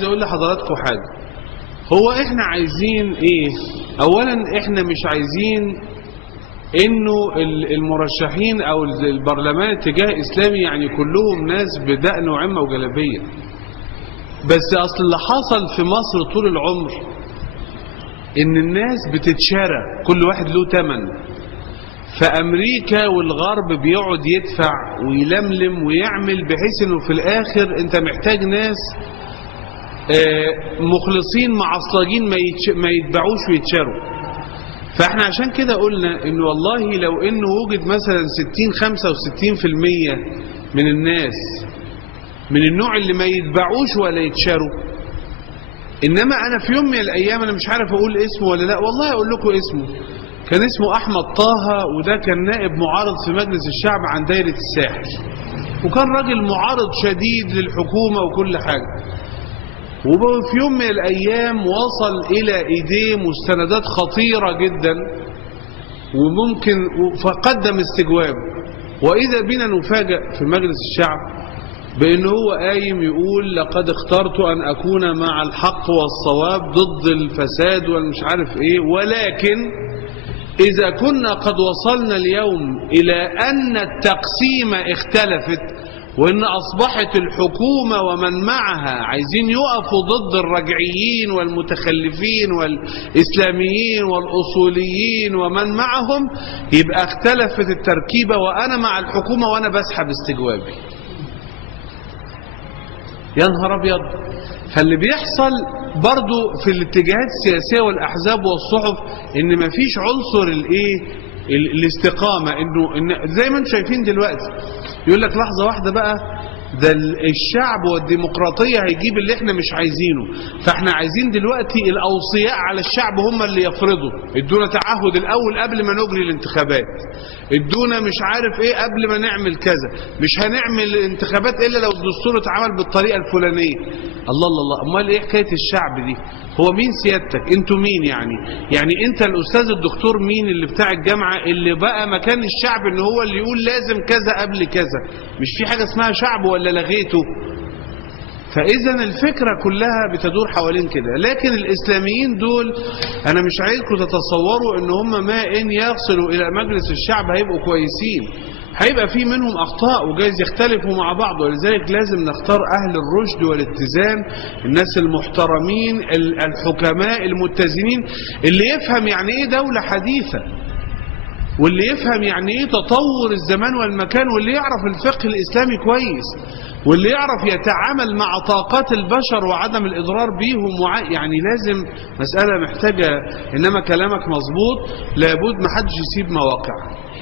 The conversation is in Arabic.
عايز اقول لحضراتكم حاجة. هو احنا عايزين ايه؟ اولا احنا مش عايزين انه المرشحين او البرلمان اتجاه اسلامي يعني كلهم ناس بدقن وعمة وجلابية. بس اصل اللي حصل في مصر طول العمر ان الناس بتتشارى، كل واحد له تمن. فامريكا والغرب بيقعد يدفع ويلملم ويعمل بحيث انه في الاخر انت محتاج ناس مخلصين معصلجين ما يتباعوش ويتشاروا. فاحنا عشان كده قلنا انه والله لو انه وجد مثلا 60-65% من الناس من النوع اللي ما يتباعوش ولا يتشاروا. انما انا في يوم من الايام، انا مش عارف اقول اسمه ولا لا، والله اقول لكم اسمه، كان اسمه احمد طه، وده كان نائب معارض في مجلس الشعب عن دايرة الساحل، وكان راجل معارض شديد للحكومة وكل حاجة. وفي يوم من الأيام وصل إلى إيديه مستندات خطيرة جدا وممكن، فقدم استجواب. وإذا بنا نفاجأ في مجلس الشعب بأنه هو قايم يقول لقد اخترت أن أكون مع الحق والصواب ضد الفساد والمش عارف إيه، ولكن إذا كنا قد وصلنا اليوم إلى أن التقسيمة اختلفت وإن أصبحت الحكومة ومن معها عايزين يقفوا ضد الرجعيين والمتخلفين والإسلاميين والأصوليين ومن معهم، يبقى اختلفت التركيبة وأنا مع الحكومة وأنا بسحب استجوابي. يا نهار أبيض. فاللي بيحصل برضو في الاتجاهات السياسية والأحزاب والصحف إن مفيش عنصر الاستقامة، إنه زي ما انتم شايفين دلوقتي يقول لك لحظة واحدة بقى، ده الشعب والديمقراطية هيجيب اللي احنا مش عايزينه، فاحنا عايزين دلوقتي الأوصياء على الشعب هم اللي يفرضوا. ادونا تعهد الأول قبل ما نجري الانتخابات، ادونا مش عارف ايه قبل ما نعمل كذا، مش هنعمل انتخابات إلا لو الدستور اتعمل بالطريقة الفلانية. الله الله الله، امال ايه حكاية الشعب دي؟ هو مين سيادتك؟ انتوا مين يعني انت الأستاذ الدكتور مين اللي بتاع الجامعة اللي بقى مكان الشعب ان هو اللي يقول لازم كذا قبل كذا؟ مش في حاجة اسمها شعب ولا لغيته؟ فإذا الفكرة كلها بتدور حوالين كده. لكن الإسلاميين دول أنا مش عايزكم تتصوروا إن هم ما إن يصلوا إلى مجلس الشعب هيبقوا كويسين، هيبقى في منهم أخطاء وجايز يختلفوا مع بعض، ولذلك لازم نختار أهل الرشد والاتزان، الناس المحترمين الحكماء المتزنين، اللي يفهم يعني إيه دولة حديثة، واللي يفهم يعني ايه تطور الزمان والمكان، واللي يعرف الفقه الإسلامي كويس، واللي يعرف يتعامل مع طاقات البشر وعدم الإضرار بيهم. يعني لازم مسألة محتاجة، إنما كلامك مظبوط، لابد محدش يسيب مواقع.